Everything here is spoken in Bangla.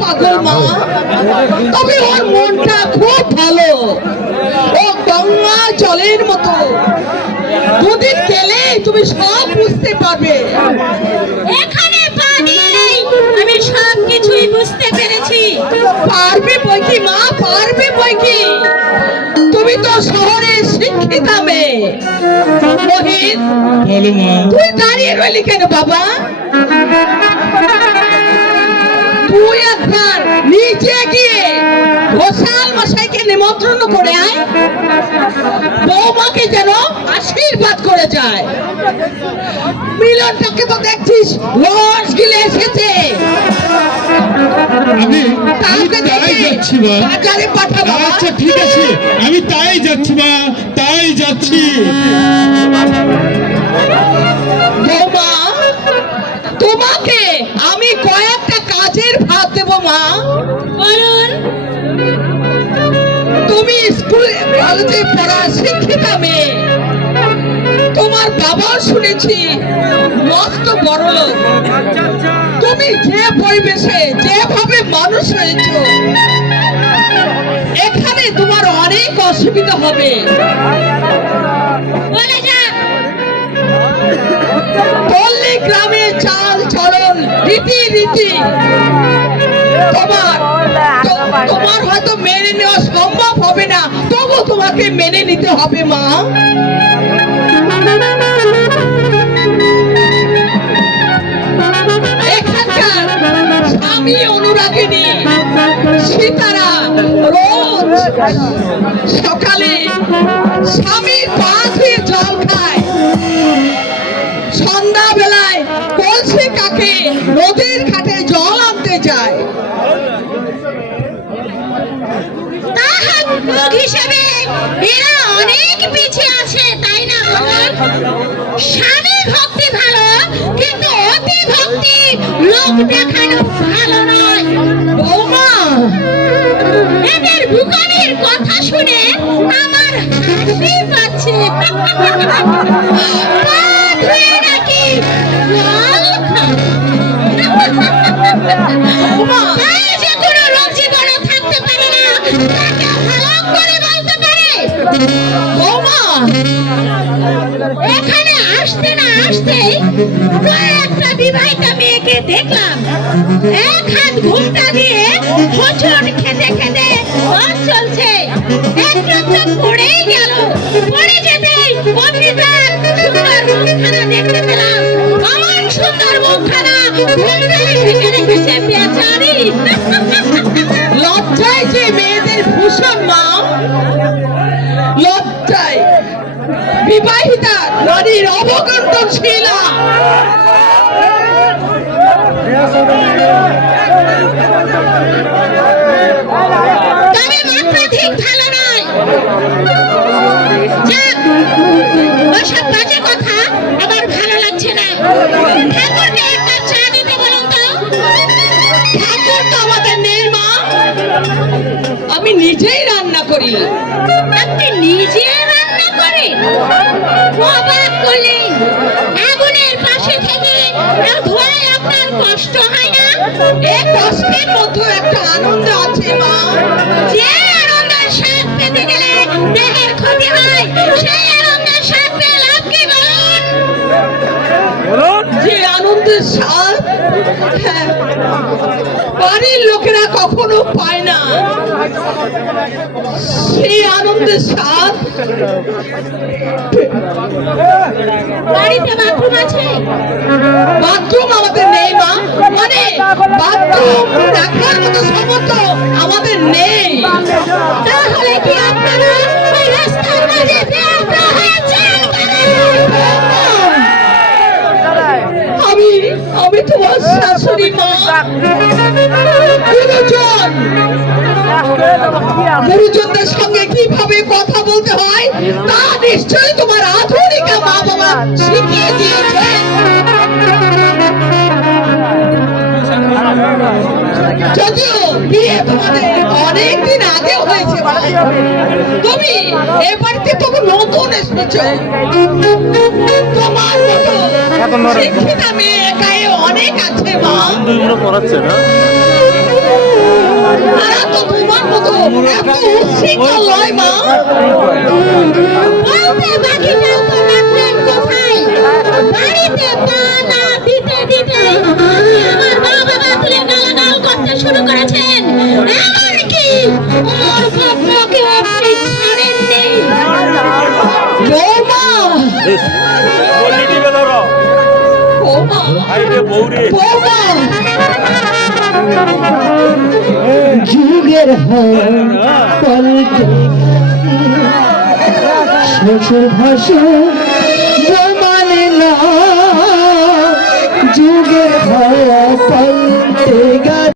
পাগল মা, তবে ওর মনটা খুব ভালো। ও গঙ্গা জলের মতো, দুদিন গেলে তুমি সব বুঝতে পারবে। এখানে পানি নেই, আমি সব কিছুই বুঝতে পেরেছি। পারবে বই কি মা, পারবে বই কি। তুমি তো শহরে শিক্ষিত মেয়ে। মোহিত, তুই দাঁড়িয়ে রইলি কেন বাবা? তুই একবার নিচে গিয়ে ঘোষাল মশাইকে নিমন্ত্রণ করে আয়, বৌমাকে যেন আশীর্বাদ করে যায়। মিলনটাকে তো দেখছিস রস গিলে এসেছে। আমি তাকে তাই যাচ্ছি মা। বাজারে পাঠাবো। আচ্ছা ঠিক আছে, আমি তাই যাচ্ছি মা, তাই যাচ্ছি। বৌমা, তোমাকে আমি কয়েকটা কাজের ভাত দেব মা। বলুন। তুমি স্কুলে কলেজে পড়া শিক্ষিতা মেয়ে, তোমার বাবা শুনেছি মস্ত বড় লোক। তুমি যে পরিবেশে যেভাবে মানুষ হয়েছ, এখানে তোমার অনেক অসুবিধা হবে। বলে যা। পল্লী গ্রামে চাল চলন রীতি রীতি তোমার হয়তো মেনে নেওয়া সম্ভব হবে না, তবু তোমাকে মেনে নিতে হবে মা। এখানকার স্বামী অনুরাগিনী সীতারা রোজ সকালে স্বামীর পা ধুয়ে জল খায়, সন্ধ্যা বেলায় কলসি কাকে নদীর ঘাটে জল আনতে যায়। লোক হিসেবে এরা অনেক পিছিয়ে আছে, তাই না? স্বামী ভক্তি ভালো, কিন্তু অতি ভক্তি লোক দেখানো ভালো নয়। বৌমা, এদের বুকানির কথা শুনে আমার হাসি পাচ্ছে। পা ধুয়ে নাকি জল খায়। তাই যে কোনো লোক জীবনে থাকতে পারে না, তাকে ভালো করে বলতে পারে। বৌমা, এখানে আসতে না আসতেই একটা বিবাহিতা মেয়েকে দেখলাম, এক হাত ঘুমটা দিয়ে হোঁচট খেতে খেতে পথ চলছে। একটু তো পড়েই গেল, পড়ে যেতেই অমনি তার সুন্দর মুখখানা দেখতে পেলাম। আমার সুন্দর মুখখানা ঘুমটাই ঢেকে রেখেছে বেচারি। লজ্জায় যে মেয়েদের ভূষণ মা, লজ্জায় বিবাহিতা নারীর অবকণ্ঠশীলা। তবে মাত্রা ঠিক ভালো নয়। যাক, ওসব বাজে কথা আমার ভালো লাগছে না। ঠাকুরকে একটা চা দিতে বলুন তো। ঠাকুর তো আমাদের নেই মা, আমি নিজেই রান্না করি। আপনি নিজে রান্না করেন? অবাক করলেন। আগুনের পাশে থেকে ধোয়ায় আপনার কষ্ট হয় না? এই কষ্টের মধ্যে একটা আনন্দ আছে মা। যে আনন্দের স্বাদ পেতে গেলে দেহের ক্ষতি হয়, সেই আনন্দের স্বাদ পেয়ে লাভ কি বলুন? যে আনন্দের স্বাদ বাড়ির লোকেরা কখনো পায় না, সেই আনন্দের স্বাদ। বাড়িতে বাথরুম আছে? বাথরুম আমাদের নেই মা, মানে বাথরুম রাখার মতো সামর্থ্য আমাদের নেই। তাহলে কি আপনারা ওই রাস্তার মাঝে বেয়াদা হয়েছেন? আমি তোমার শাশুড়ি মা। গুরুজনদের সঙ্গে কিভাবে কথা বলতে হয় তা নিশ্চয়ই তোমার আধুনিকা মা বাবা শিখিয়ে দিয়েছে। যদিও বিয়ে তোমাদের অনেকদিন আগে হয়েছে মা, তুমি এ বাড়িতে তবু নতুন এসেছো। তোমার মতো শিক্ষিতা মেয়ে গায়ে অনেক আছে মা, তারা তো তোমার মতো এত উচ্ছৃঙ্খল নয় মা। বলতে বাকিটাও তো রাখলেন কোথায়? বাড়িতে পা না দিতে দিতে আমার মা বাবা তুলে গালাগাল করতে শুরু করেছেন। এমনকি ওর বাবাকে আপনি ছাড়েননি। বৌমা, বৌমা, বৌমা, যুগের পল্টে শ্বশুর ভাসুর মানে না, যুগের পল্টে